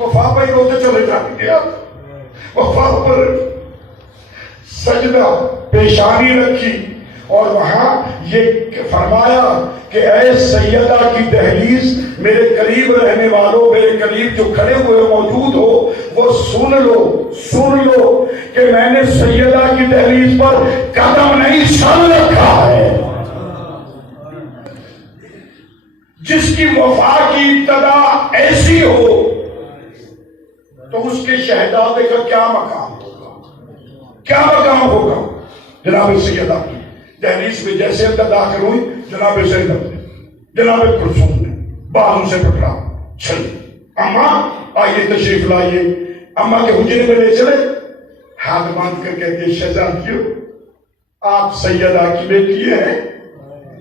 وفا بھائی روتے چلے جائیں گے آپ وفا پر سجدہ پیشانی رکھی اور وہاں یہ فرمایا کہ اے سیدہ کی دہلیز میرے قریب رہنے والوں میرے قریب جو کھڑے ہوئے موجود ہو وہ سن لو کہ میں نے سیدہ کی دہلیز پر قدم نہیں سر رکھا ہے۔ جس کی وفا کی ابتدا ایسی ہو تو اس کے شہزادے کا کیا مقام ہوگا۔ جناب سیدہ کی دہلیز میں جیسے اندر داخل ہوئی جناب زینب نے جناب کلثوم نے بازو سے پکڑا چل اماں آئیے تشریف لائیے۔ اماں کے حجرے میں لے چلے ہاتھ باندھ کر کہتے شہزادیو آپ سیدہ کی بیٹی ہیں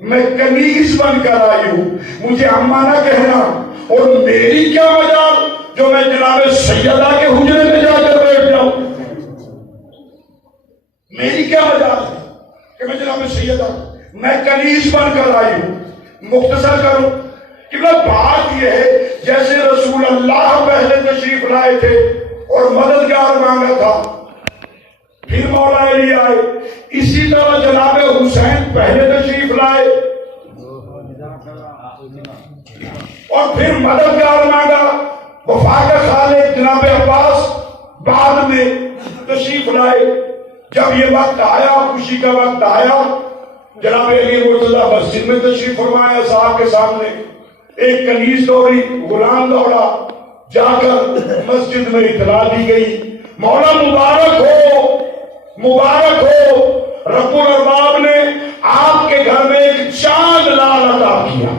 میں کنیز بن کر آئی ہوں مجھے اماں نہ کہنا اور میری کیا مجال جو میں جناب سیدہ کے حجرے میں جا کر بیٹھ جاؤں۔ میری کیا مجال ہے کہ میں جناب سیدہ میں کنیز بن کر آئی ہوں۔ مختصر کروں کہ بات یہ ہے جیسے رسول اللہ پہلے تشریف لائے تھے اور مددگار مانگا تھا پھر مولا علی آئے، اسی طرح جناب حسین پہلے تشریف لائے اور پھر مددگار مانگا۔ وفا کا خالق جناب عباس بعد میں تشریف لائے۔ جب یہ وقت آیا خوشی کا وقت آیا جناب علی مرتضیٰ مسجد میں تشریف فرمایا صاحب کے سامنے ایک کنیز دوڑی غلام دوڑا جا کر مسجد میں اطلاع دی گئی مولا مبارک ہو رب الارباب نے آپ کے گھر میں ایک چاند لال عطا کیا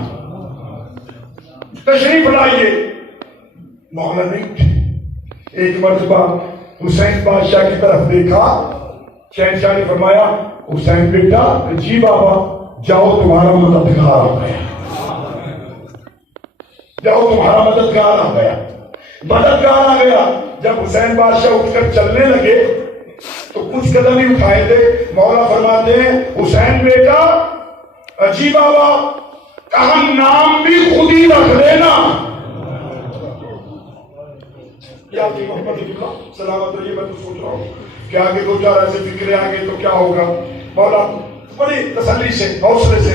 تشریف لائیے۔ مولا نہیں اٹھے ایک مرتبہ حسین بادشاہ کی طرف دیکھا شہنشاہ نے فرمایا حسین بیٹا جی بابا جاؤ تمہارا مددگار آ گیا جاؤ تمہارا مددگار آ گیا۔ جب حسین بادشاہ اٹھ کر چلنے لگے تو کچھ قدم ہی اٹھائے تھے مولا فرماتے ہیں حسین بیٹا جی بابا کہا نام بھی خود ہی رکھ دینا یا آپ کی محمد سلامت رہیے۔ میں تو سوچ رہا ہوں کہ آگے دو چار ایسے فکرے آگے تو کیا ہوگا۔ مولا بڑی تسلی سے حوصلے سے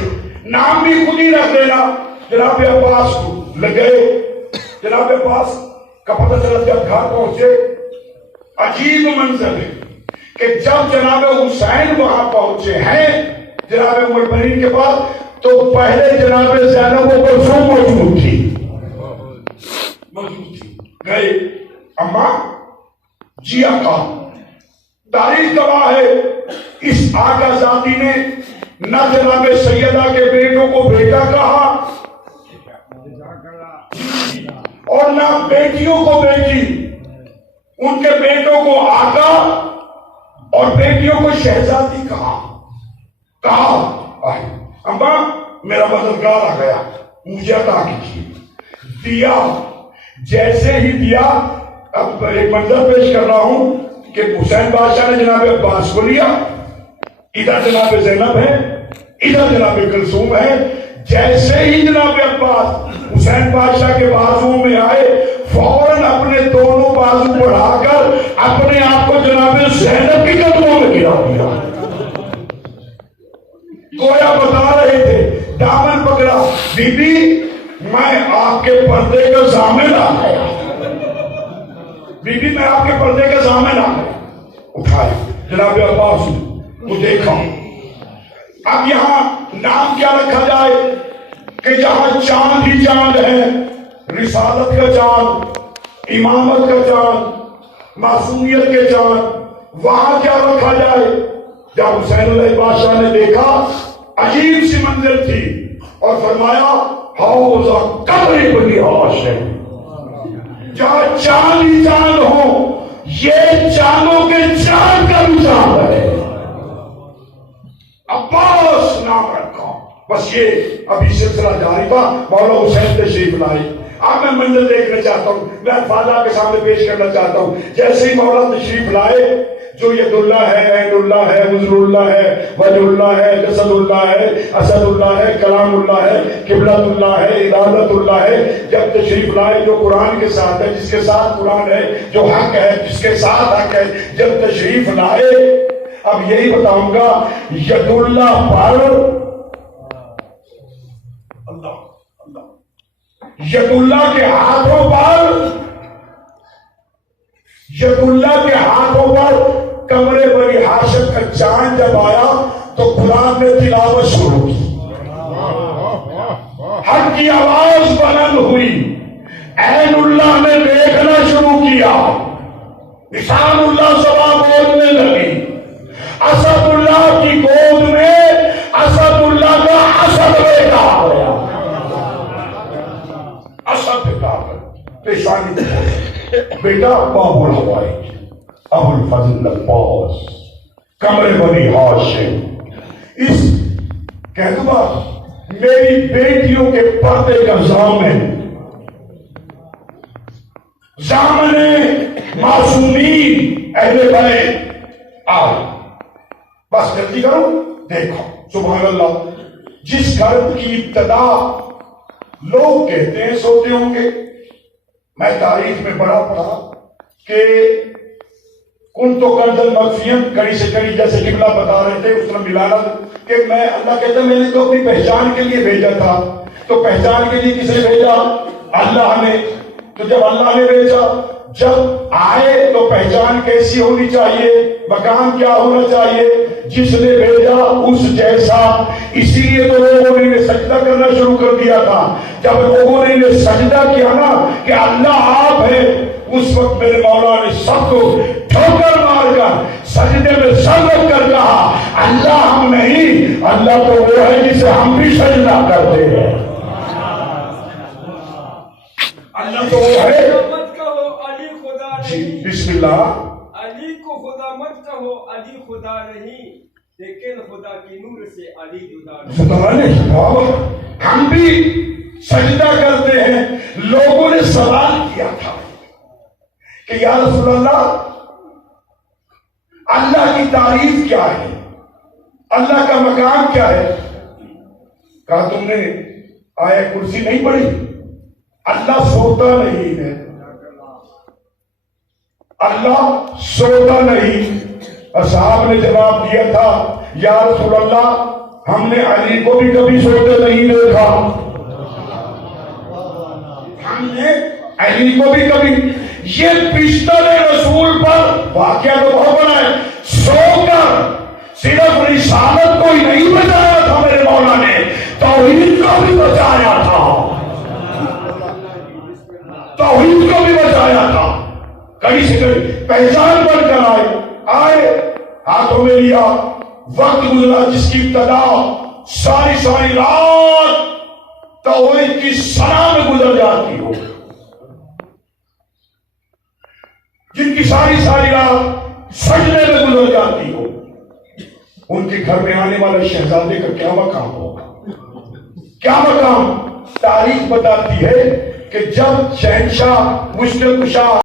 نام بھی خود ہی رکھ دینا۔ جناب عباس کو لگے جناب عباس کا پتہ چلا جب گھر پہنچے عجیب منظر ہے کہ جب جناب حسین وہاں پہنچے ہیں جناب ام المؤمنین کے پاس تو پہلے جناب زینب و کلثوم موجود تھی گئے اماں جی آقا تاریخ گواہ ہے اس آقا ذاتی نے نہ جناب سیدہ کے بیٹوں کو بیٹا کہا اور نہ بیٹیوں کو بیٹی، ان کے بیٹوں کو آقا اور بیٹیوں کو شہزادی کہا اماں میرا مددگار آ گیا مجھے عطا کیجیے دیا جیسے ہی دیا۔ اب ایک منظر پیش کر رہا ہوں کہ حسین بادشاہ نے جناب عباس کو لیا، ادھر جناب زینب ہے ادھر جناب کلثوم ہے۔ جیسے ہی جناب عباس حسین بادشاہ کے بازو میں آئے فوراً اپنے دونوں بازو بڑھا کر اپنے آپ کو جناب زینب کی قدموں میں گرا دیا۔ گویا بتا رہے تھے دامن پکڑا بی بی میں آپ کے پردے کا ضامن آ گیا، بی بی میں آپ کے پردے کا ضامن آ گیا۔ اٹھائے جناب عباس کو دیکھا۔ اب یہاں نام کیا رکھا جائے کہ جہاں چاند ہی چاند ہے، رسالت کا چاند، امامت کا چاند، معصومیت کے چاند، وہاں کیا رکھا جائے؟ جب حسین علیہ بادشاہ نے دیکھا عجیب سی منظر تھی اور فرمایا حوضہ قبر بنی ہاشم، جہاں چاند ہی چاند ہو یہ چاندوں کے چاند کا بھی چاند ہے۔ عباس نام رکھا۔ بس یہ ابھی سلسلہ جاری تھا۔ مولا حسین تشریف لائے۔ اب میں منظر دیکھنا چاہتا ہوں، میں الفاظ آپ کے سامنے پیش کرنا چاہتا ہوں۔ جیسے ہی مولا تشریف لائے جو ید اللہ ہے، عین اللہ ہے، عذر اللہ ہے، وجہ اللہ ہے، جسد اللہ ہے، اسد اللہ ہے، کلام اللہ ہے، قبلۃ اللہ ہے، ارادت اللہ ہے، جب تشریف لائے جو قرآن کے ساتھ ہے، جس کے ساتھ قرآن ہے، جو حق ہے، جس کے ساتھ حق ہے، جب تشریف لائے، اب یہی بتاؤں گا، ید اللہ پر ید اللہ کے ہاتھوں پر، ید اللہ کے ہاتھوں پر کمرے بنی ہاشم کا چاند جب آیا تو قرآن نے تلاوت شروع کی، حق کی آواز بلند ہوئی، عین اللہ نے دیکھنا شروع کیا، لسان اللہ زبان بولنے لگی، اسد اللہ کی گود میں اسد اللہ کا اسد بیٹا گیا، اسد بیٹا پیشانی بیٹا باب الحوائج ابو الفضل عباس کمرے بنی ہاشم، اس کہتبہ میری بیٹیوں کے پردے کا ضامن معصومین اہل بیت آئے، بس جلدی کرو، دیکھو سبحان اللہ، جس گھر کی ابتدا لوگ کہتے ہیں سوتے ہوں گے، میں تاریخ میں بڑا پڑھا کہ کن تو کنزل مخفیم کڑی سے کڑی، جیسے قبلہ بتا رہے تھے اس طرح ملانا، کہ میں اللہ کہتا ہے میں نے تو اپنی پہچان کے لیے بھیجا تھا، تو پہچان کے لیے کسے بھیجا؟ اللہ نے، تو جب اللہ نے بھیجا، جب آئے تو پہچان کیسی ہونی چاہیے، مقام کیا ہونا چاہیے؟ جس نے بھیجا اس جیسا، اسی لیے تو لوگوں نے سجدہ کرنا شروع کر دیا تھا، جب لوگوں نے سجدہ کیا نا کہ اللہ آپ ہے، اس وقت میرے مولا نے سب کو ٹھوکر مار کر سجدے میں سر رکھ کر کہا اللہ ہم نہیں، اللہ تو وہ ہے جسے ہم بھی سجدہ کرتے ہیں، اللہ تو وہ ہے۔ بسم اللہ، علی کو خدا مت کہو، علی خدا نہیں، لیکن خدا کی نور سے علی جدا نہیں۔ ہم بھی سجدہ کرتے ہیں۔ لوگوں نے سوال کیا تھا کہ یا رسول اللہ، اللہ کی تعریف کیا ہے، اللہ کا مقام کیا ہے؟ کہا تم نے آیت کرسی نہیں پڑھی؟ اللہ سوتا نہیں ہے، اللہ سوتا نہیں۔ اصحاب نے جواب دیا تھا یا رسول اللہ، ہم نے علی کو بھی کبھی سوتے نہیں دیکھا، ہم نے علی کو بھی کبھی۔ یہ بستر رسول پر واقعہ تو بہت بڑا ہے، سو کر صرف رسالت کو ہی نہیں بچایا تھا میرے مولا نے، توحید کو بھی بچایا تھا، توحید کو بھی بچایا تھا۔ کہیں سے کہیں پہچان بن کر آئے، ہاتھوں میں لیا، وقت گزرا جس کی ابتدا ساری رات توحید کی ثنا میں گزر جاتی ہو، جن کی ساری رات سجدے میں گزر جاتی ہو، ان کے گھر میں آنے والے شہزادے کا کیا مقام ہوگا، کیا مقام؟ تاریخ بتاتی ہے کہ جب شہنشاہ مشکل کشا